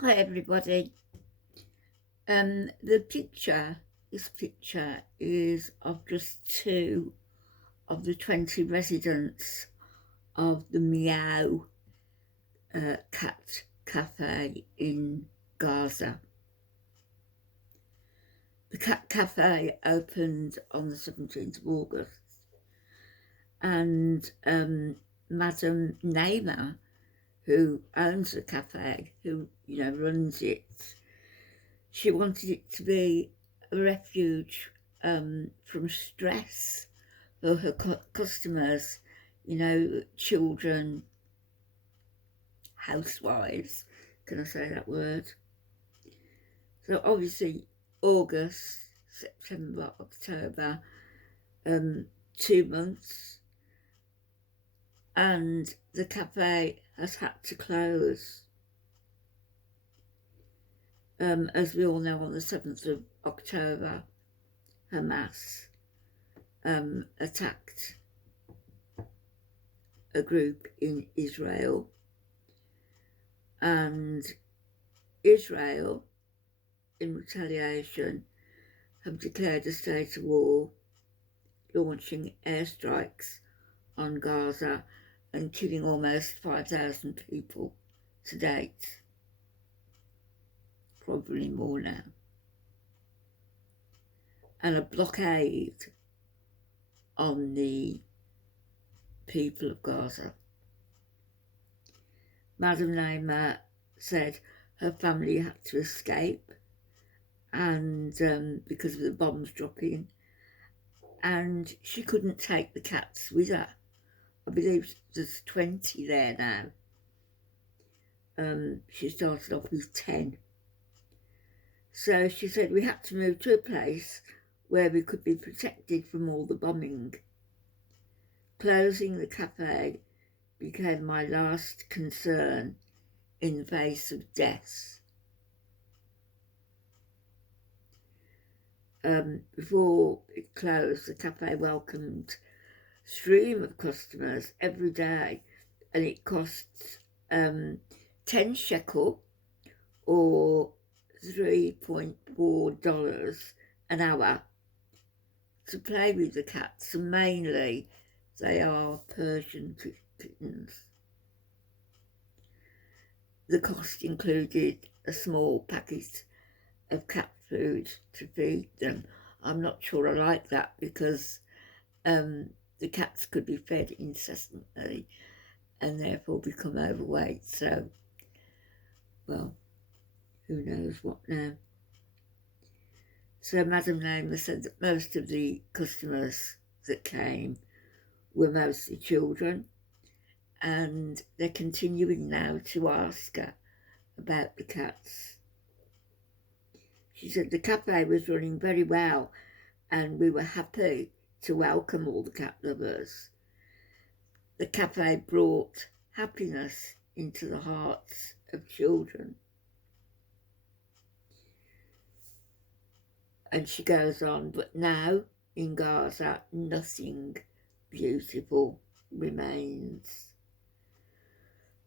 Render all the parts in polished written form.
Hi everybody. This picture is of just two of the 20 residents of the MEOW cat cafe in Gaza. The cat cafe opened on the 17th of August, and Madam Naima, who owns the cafe, who runs it, she wanted it to be a refuge from stress for her customers, children, housewives. Can I say that word? So obviously August, September, October, 2 months, and the cafe has had to close. As we all know, on the 7th of October, Hamas attacked a group in Israel, and Israel, in retaliation, have declared a state of war, launching airstrikes on Gaza and killing almost 5,000 people to date. Probably more now. And a blockade on the people of Gaza. Madam Naima said her family had to escape, and because of the bombs dropping, and she couldn't take the cats with her. I believe there's 20 there now. She started off with 10. So she said we had to move to a place where we could be protected from all the bombing. Closing the cafe became my last concern in the face of death. Before it closed, the cafe welcomed a stream of customers every day, and it costs 10 shekel, or $3.4 an hour, to play with the cats, and mainly they are Persian kittens. The cost included a small packet of cat food to feed them. I'm not sure I like that, because the cats could be fed incessantly and therefore become overweight. So, well, who knows what now. So Madam Naima said that most of the customers that came were mostly children, and they're continuing now to ask her about the cats. She said the cafe was running very well, and we were happy to welcome all the cat lovers. The cafe brought happiness into the hearts of children. And she goes on, but now in Gaza, nothing beautiful remains.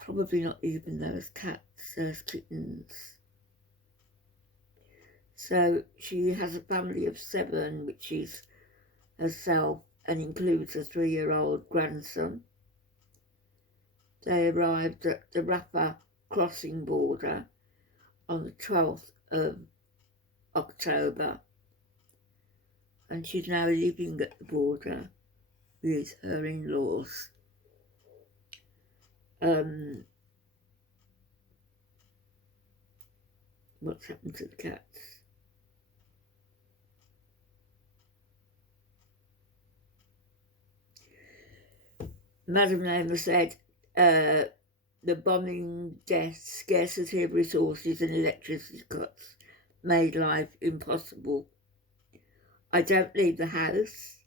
Probably not even those cats, those kittens. So she has a family of 7, which is herself, and includes a 3-year-old grandson. They arrived at the Rafah crossing border on the 12th of October, and she's now living at the border with her in-laws. What's happened to the cats? Madam Naima said the bombing, death, scarcity of resources and electricity cuts made life impossible. I don't leave the house.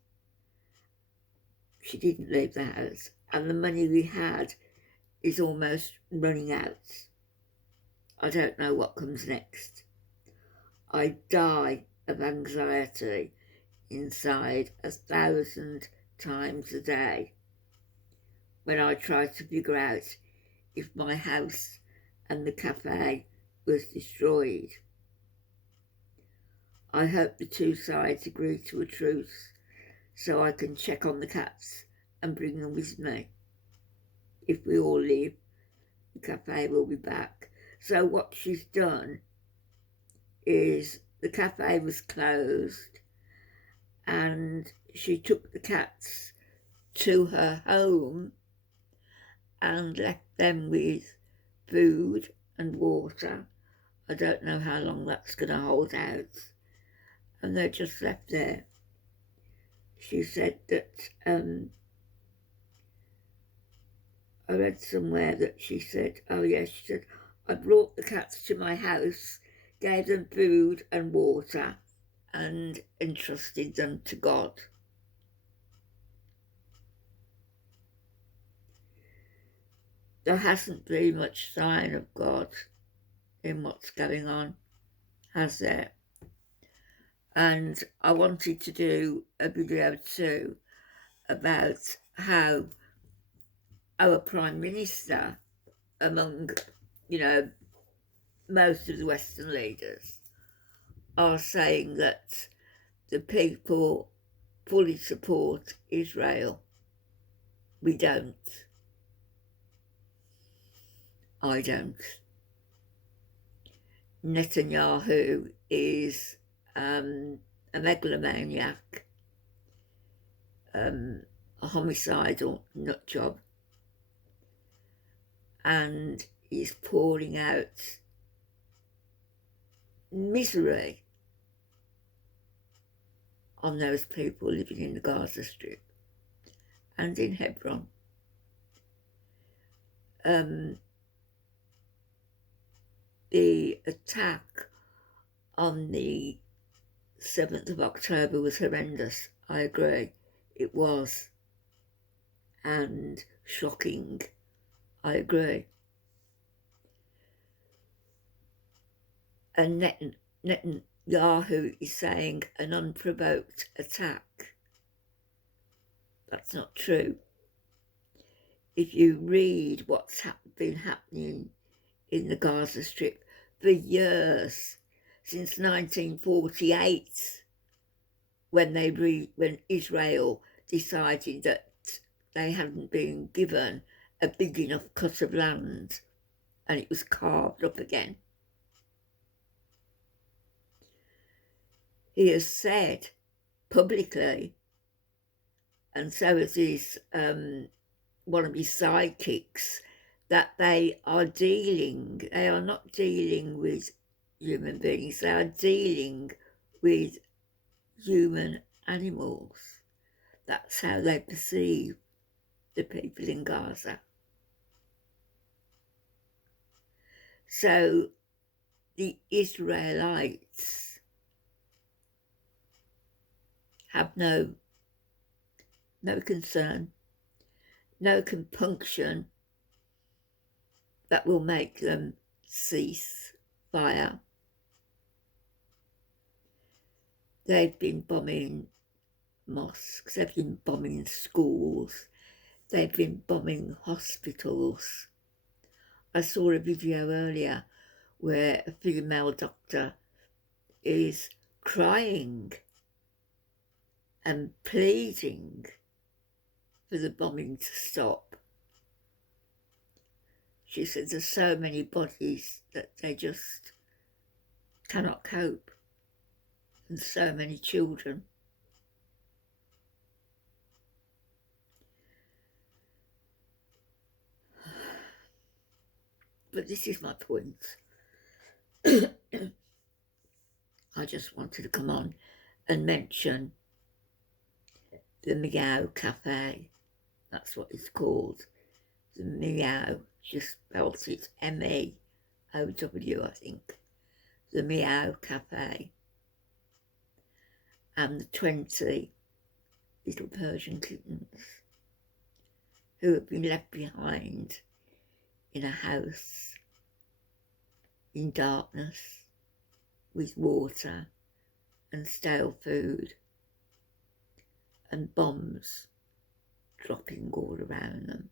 She didn't leave the house, and the money we had is almost running out. I don't know what comes next. I die of anxiety inside 1,000 times a day when I try to figure out if my house and the cafe was destroyed. I hope the two sides agree to a truce so I can check on the cats and bring them with me. If we all leave, the cafe will be back. So what she's done is the cafe was closed and she took the cats to her home and left them with food and water. I don't know how long that's going to hold out. And they're just left there. She said that, I read somewhere that she said, oh yes, she said, I brought the cats to my house, gave them food and water, and entrusted them to God. There hasn't been much sign of God in what's going on, has there? And I wanted to do a video too about how our Prime Minister, among, most of the Western leaders, are saying that the people fully support Israel. We don't. I don't. Netanyahu is a megalomaniac, a homicidal nutjob, and he's pouring out misery on those people living in the Gaza Strip and in Hebron. The attack on the 7th of October was horrendous. I agree. It was. And shocking. I agree. And Netanyahu is saying an unprovoked attack. That's not true. If you read what's been happening in the Gaza Strip for years, since 1948, when Israel decided that they hadn't been given a big enough cut of land and it was carved up again. He has said publicly, and so has his one of his sidekicks, that they are not dealing with human beings, they are dealing with human animals. That's how they perceive the people in Gaza. So the Israelites have no concern, no compunction that will make them cease fire. They've been bombing mosques, they've been bombing schools, they've been bombing hospitals. I saw a video earlier where a female doctor is crying and pleading for the bombing to stop. She said there's so many bodies that they just cannot cope, and so many children. But this is my point. I just wanted to come on and mention the MEOW Cafe. That's what it's called. The MEOW. She spelt it MEOW, I think. The MEOW Cafe. And the 20 little Persian kittens who have been left behind in a house in darkness with water and stale food and bombs dropping all around them.